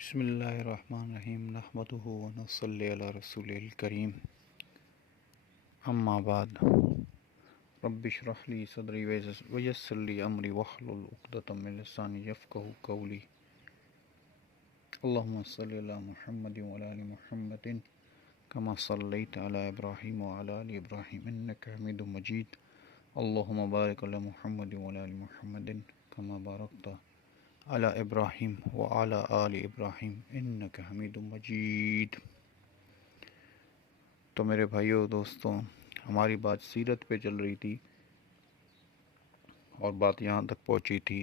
بسم اللہ الرحمن الرحیم نحمدہ ونصلی علی رسول الکریم اما بعد رب اشرح لی صدری ویسر لی امری واحلل عقدۃ من لسانی یفقہوا قولی اللہم صلی علی محمد وعلی آل محمد کما صلیت علی ابراہیم وعلی آل ابراہیم انک حمید مجید اللہم بارک علی محمد وعلی آل محمد کما بارکت علی ابراہیم وعلی آل ابراہیم انک حمید مجید۔ تو میرے بھائیوں دوستوں، ہماری بات سیرت پہ چل رہی تھی اور بات یہاں تک پہنچی تھی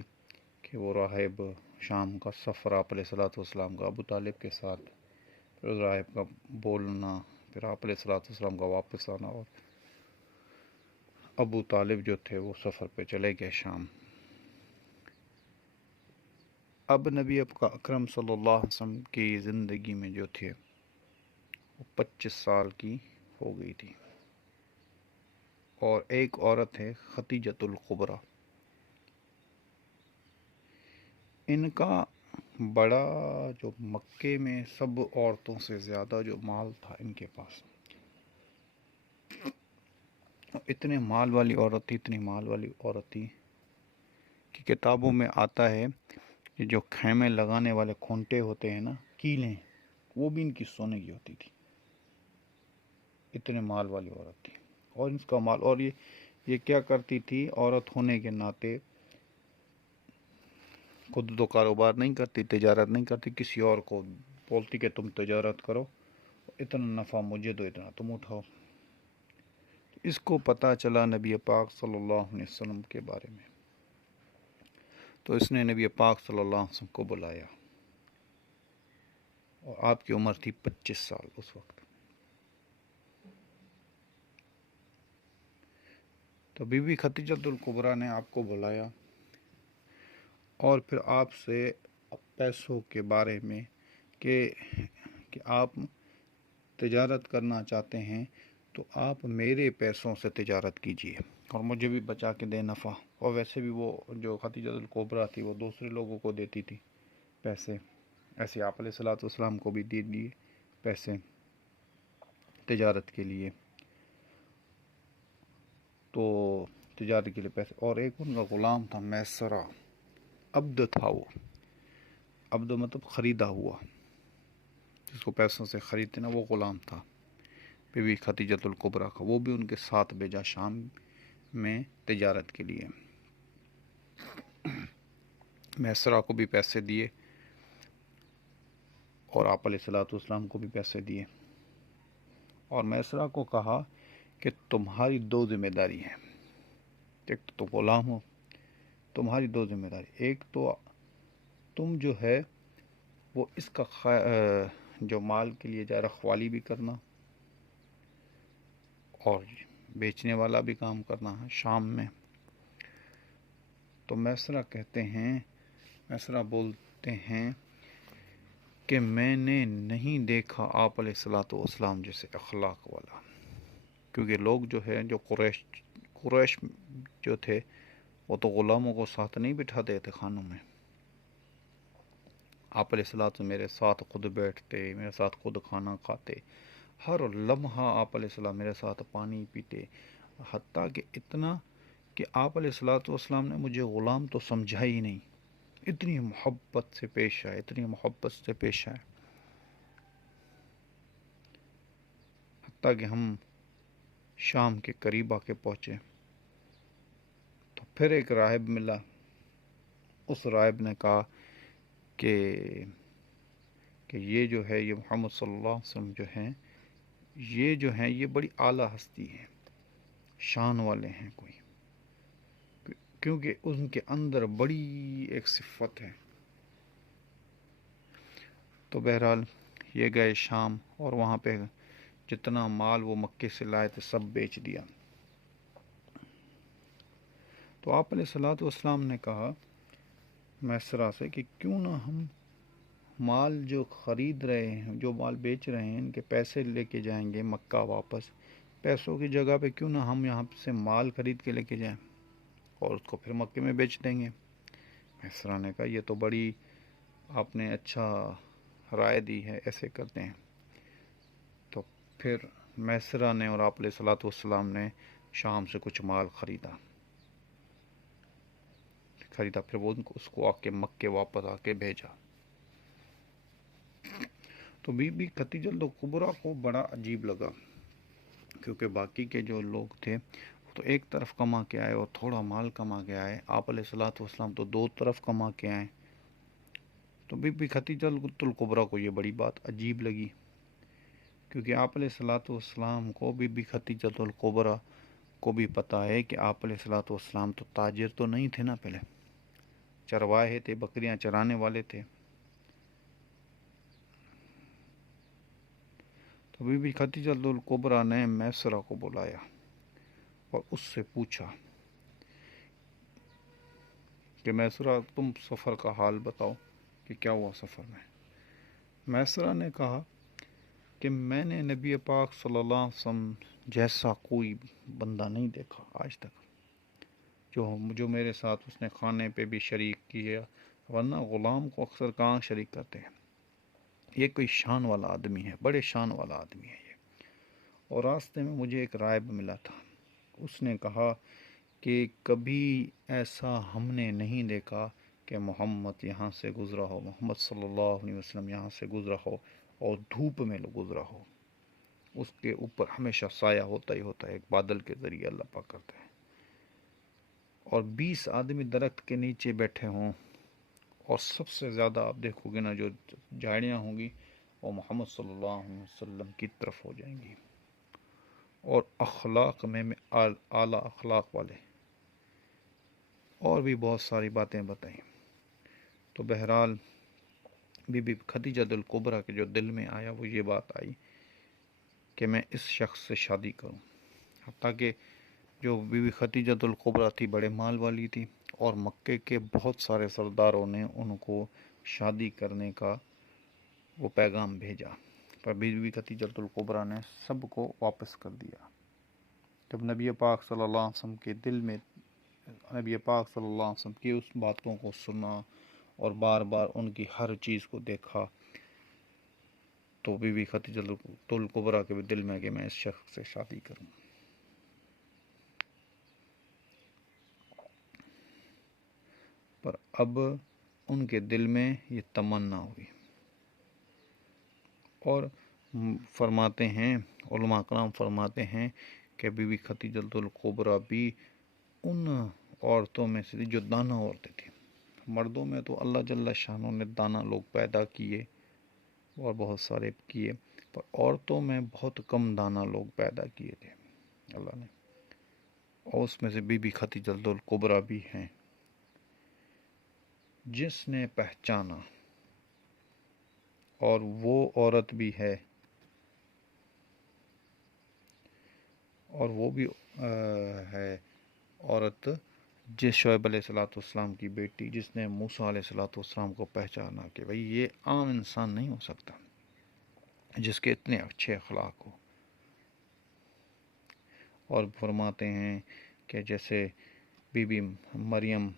کہ وہ راہب شام کا سفر آپ علیہ الصلوۃ والسلام کا ابو طالب کے ساتھ، پھر اس راہب کا بولنا، پھر آپ علیہ الصلوۃ والسلام کا واپس آنا، اور ابو طالب جو تھے وہ سفر پہ چلے گئے شام۔ اب نبی اکرم صلی اللہ علیہ وسلم کی زندگی میں جو تھے وہ 25 سال کی ہو گئی تھی، اور ایک عورت ہے ختیجۃ الکبریٰ، ان کا بڑا جو مکے میں سب عورتوں سے زیادہ جو مال تھا ان کے پاس، اتنے مال والی عورت تھی، اتنی مال والی عورت تھی کہ کتابوں میں آتا ہے کہ جو خیمے لگانے والے کھونٹے ہوتے ہیں نا، کیلیں، وہ بھی ان کی سونے کی ہوتی تھی، اتنے مال والی عورت تھی۔ اور اس کا مال، اور یہ کیا کرتی تھی، عورت ہونے کے ناطے خود تو کاروبار نہیں کرتی، تجارت نہیں کرتی، کسی اور کو بولتی کہ تم تجارت کرو، اتنا نفع مجھے دو، اتنا تم اٹھاؤ۔ اس کو پتہ چلا نبی پاک صلی اللہ علیہ وسلم کے بارے میں، تو اس نے نبی پاک صلی اللہ علیہ وسلم کو بلایا، اور آپ کی عمر تھی 25 سال اس وقت۔ تو بی بی ختیجۃ الکبریٰ نے آپ کو بلایا اور پھر آپ سے پیسوں کے بارے میں کہ آپ تجارت کرنا چاہتے ہیں تو آپ میرے پیسوں سے تجارت کیجیے اور مجھے بھی بچا کے دے نفع۔ اور ویسے بھی وہ جو ختیجۃ الکبریٰ تھی وہ دوسرے لوگوں کو دیتی تھی پیسے، ایسے آپ علیہ الصلوۃ والسلام کو بھی دے دیے پیسے تجارت کے لیے، تو تجارت کے لیے پیسے۔ اور ایک ان کا غلام تھا میسرہ، عبد تھا، وہ عبد مطلب خریدا ہوا، جس کو پیسوں سے خریدتے نا، وہ غلام تھا بی بی ختیجۃ الکبریٰ کا، وہ بھی ان کے ساتھ بھیجا شام میں تجارت کے لیے۔ میسرہ کو بھی پیسے دیے اور آپ علیہ الصلوۃ والسلام کو بھی پیسے دیے، اور میسرہ کو کہا کہ تمہاری 2 ذمہ داری ہیں، ایک تو تم غلام ہو، تمہاری 2 ذمہ داری، ایک تو تم جو ہے وہ اس کا جو مال کے لیے جا رکھوالی بھی کرنا اور بیچنے والا بھی کام کرنا ہے شام میں۔ تو میسرہ کہتے ہیں، میسرہ بولتے ہیں کہ میں نے نہیں دیکھا آپ علیہ الصلوۃ والسلام جیسے اخلاق والا، کیونکہ لوگ جو ہے جو قریش جو تھے وہ تو غلاموں کو ساتھ نہیں بٹھاتے تھے کھانوں میں، آپ علیہ الصلوۃ میرے ساتھ خود بیٹھتے، میرے ساتھ خود کھانا کھاتے، ہر لمحہ آپ علیہ السلام میرے ساتھ پانی پیتے، حتیٰ کہ اتنا کہ آپ علیہ الصلوۃ والسلام نے مجھے غلام تو سمجھا ہی نہیں، اتنی محبت سے پیش آئے، اتنی محبت سے پیش آئے، حتیٰ کہ ہم شام کے قریب آ کے پہنچے تو پھر ایک راہب ملا، اس راہب نے کہا کہ یہ جو ہے، یہ محمد صلی اللہ علیہ وسلم جو ہیں یہ بڑی اعلیٰ ہستی ہیں، شان والے ہیں کوئی، کیونکہ ان کے اندر بڑی ایک صفت ہے۔ تو بہرحال یہ گئے شام، اور وہاں پہ جتنا مال وہ مکے سے لائے تھے سب بیچ دیا۔ تو آپ علیہ الصلوۃ والسلام نے کہا میسرہ سے کہ کیوں نہ ہم مال جو خرید رہے ہیں، جو مال بیچ رہے ہیں، ان کے پیسے لے کے جائیں گے مکہ واپس، پیسوں کی جگہ پہ کیوں نہ ہم یہاں سے مال خرید کے لے کے جائیں اور اس کو پھر مکے میں بیچ دیں گے۔ میسرہ نے کہا یہ تو بڑی آپ نے اچھا رائے دی ہے ایسے کرتے ہیں. تو پھر میسرہ نے اور آپ علیہ الصلوۃ والسلام نے شام سے کچھ مال خریدا. پھر وہ اس کو آ کے مکے واپس آ کے بھیجا. تو بی بی خدیجہ کبریٰ کو بڑا عجیب لگا، کیونکہ باقی کے جو لوگ تھے تو ایک طرف کما کے آئے اور تھوڑا مال کما کے آئے. آپ علیہ الصلوۃ والسلام تو دو طرف کما کے آئے. تو بی بی خدیجہ کبریٰ کو یہ بڑی بات عجیب لگی، کیونکہ آپ علیہ الصلوۃ والسلام کو بی بی خدیجہ کبریٰ کو بھی پتہ ہے کہ آپ علیہ الصلوۃ والسلام تو تاجر تو نہیں تھے نا، پہلے چرواہے تھے، بکریاں چرانے والے تھے. تو بی بی خدیجہ کبریٰ نے میسرہ کو بلایا اور اس سے پوچھا کہ میسرہ تم سفر کا حال بتاؤ کہ کیا ہوا سفر میں. میسرہ نے کہا کہ میں نے نبی پاک صلی اللہ علیہ وسلم جیسا کوئی بندہ نہیں دیکھا آج تک، جو میرے ساتھ اس نے کھانے پہ بھی شریک کیا، ورنہ غلام کو اکثر کہاں شریک کرتے ہیں. یہ کوئی شان والا آدمی ہے، بڑے شان والا آدمی ہے یہ. اور راستے میں مجھے ایک راہب ملا تھا، اس نے کہا کہ کبھی ایسا ہم نے نہیں دیکھا کہ محمد یہاں سے گزرا ہو، محمد صلی اللہ علیہ وسلم یہاں سے گزرا ہو اور دھوپ میں گزرا ہو. اس کے اوپر ہمیشہ سایہ ہوتا ہی ہوتا ہے، ایک بادل کے ذریعے اللہ پاک کرتے ہیں. اور 20 آدمی درخت کے نیچے بیٹھے ہوں، اور سب سے زیادہ آپ دیکھو گے نا جو جھاڑیاں ہوں گی وہ محمد صلی اللہ علیہ وسلم کی طرف ہو جائیں گی. اور اخلاق میں اعلیٰ اخلاق والے، اور بھی بہت ساری باتیں بتائیں. تو بہرحال بی بی خدیجہ کبریٰ کے جو دل میں آیا وہ یہ بات آئی کہ میں اس شخص سے شادی کروں. حتیٰ کہ جو بی بی خدیجہ کبریٰ تھی بڑے مال والی تھی، اور مکے کے بہت سارے سرداروں نے ان کو شادی کرنے کا وہ پیغام بھیجا، پر بی بی خدیجہ کبریٰ نے سب کو واپس کر دیا. جب نبی پاک صلی اللہ علیہ وسلم کے دل میں نبی پاک صلی اللہ علیہ وسلم کی اس باتوں کو سنا اور بار بار ان کی ہر چیز کو دیکھا، تو بی بی خدیجہ کبریٰ کے بھی دل میں کہ میں اس شخص سے شادی کروں. پر اب ان کے دل میں یہ تمنا ہوئی. اور فرماتے ہیں علماء کرام فرماتے ہیں کہ بی بی خدیجہ کبریٰ بھی ان عورتوں میں سے جو دانا عورتیں تھیں. مردوں میں تو اللہ جل شانہ نے دانا لوگ پیدا کیے اور بہت سارے کیے، پر عورتوں میں بہت کم دانا لوگ پیدا کیے تھے اللہ نے. اور اس میں سے بی بی خدیجہ کبریٰ بھی ہیں، جس نے پہچانا. اور وہ عورت بھی ہے، اور وہ بھی ہے عورت جس شعیب علیہ السلام کی بیٹی، جس نے موسیٰ علیہ السلام کو پہچانا کہ بھئی یہ عام انسان نہیں ہو سکتا جس کے اتنے اچھے اخلاق ہو. اور فرماتے ہیں کہ جیسے بی بی مریم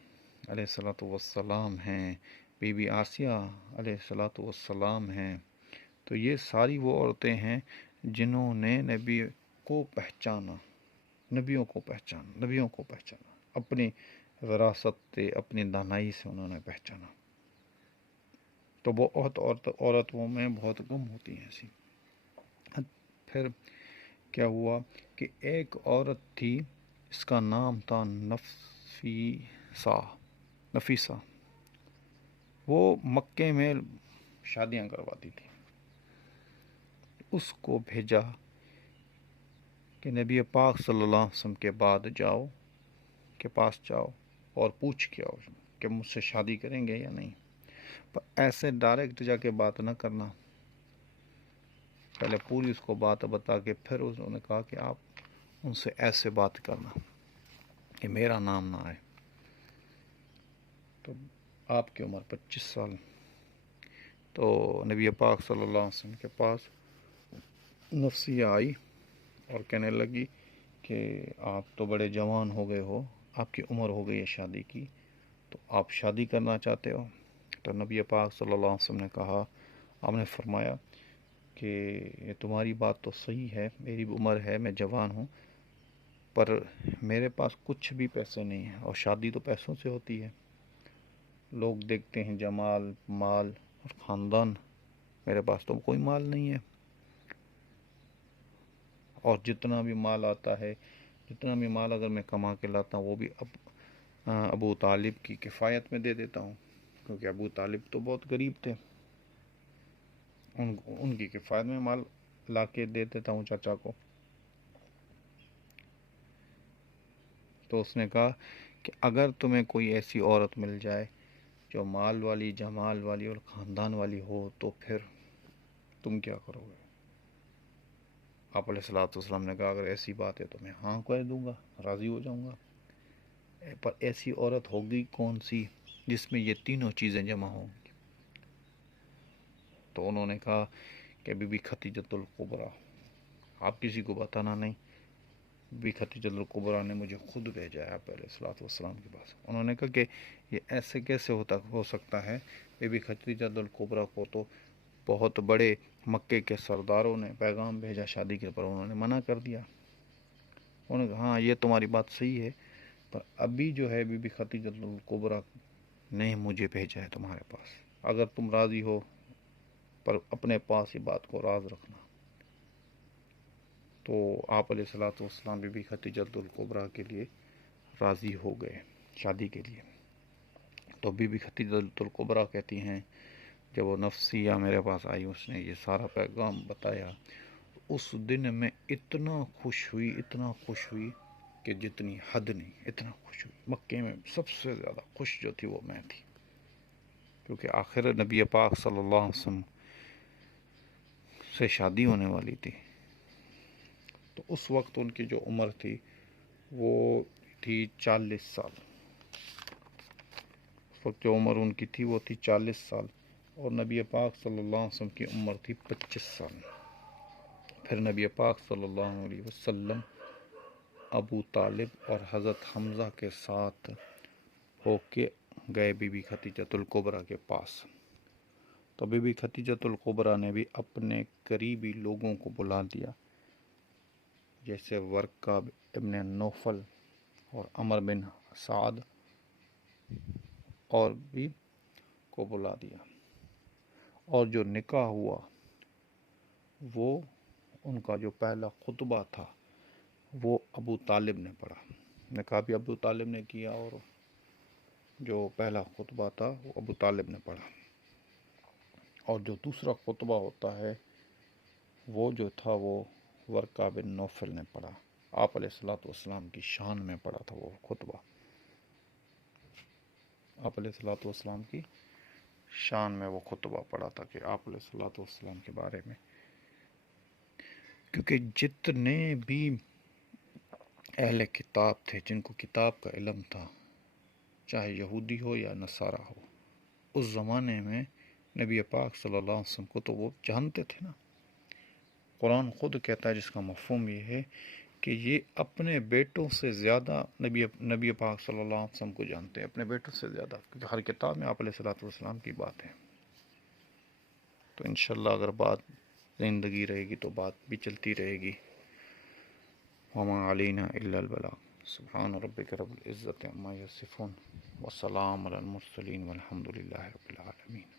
علیہ السلام ہیں، بی بی آسیہ علیہ السلام ہیں، تو یہ ساری وہ عورتیں ہیں جنہوں نے نبی کو پہچانا، نبیوں کو پہچانا، اپنی وراثت سے، اپنی دانائی سے انہوں نے پہچانا. تو وہ عورتوں میں بہت کم ہوتی ہیں ایسی. پھر کیا ہوا کہ ایک عورت تھی، اس کا نام تھا نفیسہ. وہ مکے میں شادیاں کرواتی تھی. اس کو بھیجا کہ نبی پاک صلی اللہ علیہ وسلم کے بعد کے پاس جاؤ اور پوچھ کے آؤ کہ مجھ سے شادی کریں گے یا نہیں. پر ایسے ڈائریکٹ جا کے بات نہ کرنا، پہلے پوری اس کو بات بتا کے پھر انہوں نے کہا کہ آپ ان سے ایسے بات کرنا کہ میرا نام نہ آئے. تو آپ کی عمر 25 سال. تو نبی پاک صلی اللہ علیہ وسلم کے پاس نفسیہ آئی اور کہنے لگی کہ آپ تو بڑے جوان ہو گئے ہو، آپ کی عمر ہو گئی ہے شادی کی، تو آپ شادی کرنا چاہتے ہو؟ تو نبی پاک صلی اللہ علیہ وسلم نے کہا آپ نے فرمایا کہ یہ تمہاری بات تو صحیح ہے، میری عمر ہے، میں جوان ہوں، پر میرے پاس کچھ بھی پیسے نہیں ہیں، اور شادی تو پیسوں سے ہوتی ہے، لوگ دیکھتے ہیں جمال، مال اور خاندان، میرے پاس تو کوئی مال نہیں ہے، اور جتنا بھی مال آتا ہے، جتنا بھی مال اگر میں کما کے لاتا ہوں وہ بھی ابو طالب کی کفایت میں دے دیتا ہوں، کیونکہ ابو طالب تو بہت غریب تھے، ان کی کفایت میں مال لا کے دے دیتا ہوں چاچا کو۔ تو اس نے کہا کہ اگر تمہیں کوئی ایسی عورت مل جائے جو مال والی، جمال والی اور خاندان والی ہو تو پھر تم کیا کرو گے؟ آپ علیہ الصلوۃ والسلام نے کہا اگر ایسی بات ہے تو میں ہاں کہہ دوں گا، راضی ہو جاؤں گا، پر ایسی عورت ہوگی کون سی جس میں یہ تینوں چیزیں جمع ہوں گی؟ تو انہوں نے کہا کہ بی بی خدیجۃ الکبریٰ، آپ کسی کو بتانا نہیں، بی بی خدیجۃ الکبریٰ نے مجھے خود بھیجا ہے آپ علیہ الصلوۃ والسلام کے پاس۔ انہوں نے کہا کہ یہ ایسے کیسے ہو سکتا ہے؟ بی بی خدیجۃ الکبریٰ کو تو بہت بڑے مکے کے سرداروں نے پیغام بھیجا شادی کے، پر انہوں نے منع کر دیا۔ انہوں نے کہا ہاں یہ تمہاری بات صحیح ہے، پر ابھی جو ہے بی بی خدیجۃ الکبریٰ نے مجھے بھیجا ہے تمہارے پاس، اگر تم راضی ہو، پر اپنے پاس ہی بات کو راز رکھنا۔ تو آپ علیہ الصلوۃ والسلام بی بی خدیجۃ الکبریٰ کے لیے راضی ہو گئے شادی کے لیے۔ تو بی بی خدیجۃ الکبریٰ کہتی ہیں جب وہ نفسیہ میرے پاس آئی، اس نے یہ سارا پیغام بتایا، اس دن میں اتنا خوش ہوئی کہ جتنی حد نہیں، اتنا خوش ہوئی۔ مکے میں سب سے زیادہ خوش جو تھی وہ میں تھی، کیونکہ آخر نبی پاک صلی اللہ علیہ وسلم سے شادی ہونے والی تھی۔ تو اس وقت ان کی جو عمر تھی وہ تھی 40 سال، اس وقت جو عمر ان کی تھی وہ تھی 40 سال، اور نبی پاک صلی اللہ علیہ وسلم کی عمر تھی 25 سال۔ پھر نبی پاک صلی اللہ علیہ وسلم ابو طالب اور حضرت حمزہ کے ساتھ ہو کے گئے بی بی خدیجۃ الکبریٰ کے پاس۔ تو بی بی خدیجۃ الکبریٰ نے بھی اپنے قریبی لوگوں کو بلا دیا، جیسے ورقہ ابن نوفل اور عمر بن سعد، اور بھی کو بلا دیا، اور جو نکاح ہوا وہ ان کا جو پہلا خطبہ تھا وہ ابو طالب نے پڑھا، نکاح بھی ابو طالب نے کیا، اور جو پہلا خطبہ تھا وہ ابو طالب نے پڑھا، اور جو دوسرا خطبہ ہوتا ہے وہ جو تھا وہ ورقہ بن نوفل نے پڑھا۔ آپ علیہ الصلوۃ والسلام کی شان میں پڑھا تھا وہ خطبہ، آپ علیہ الصلوۃ والسلام کی شان میں وہ خطبہ پڑھا تھا کہ آپ علیہ الصلوۃ والسلام کے بارے میں، کیونکہ جتنے بھی اہل کتاب تھے جن کو کتاب کا علم تھا، چاہے یہودی ہو یا نصارہ ہو، اس زمانے میں نبی پاک صلی اللہ علیہ وسلم کو تو وہ جانتے تھے نا۔ قرآن خود کہتا ہے، جس کا مفہوم یہ ہے کہ یہ اپنے بیٹوں سے زیادہ نبی پاک صلی اللہ علیہ وسلم کو جانتے ہیں، اپنے بیٹوں سے زیادہ، کیونکہ ہر کتاب میں آپ علیہ الصلوۃ والسلام کی بات ہے۔ تو انشاءاللہ اگر بات زندگی رہے گی تو بات بھی چلتی رہے گی۔ وما علینا الا البلاغ، سبحان ربک رب العزت عما یصفون، وسلام علی المرسلین والحمد للہ رب العالمین۔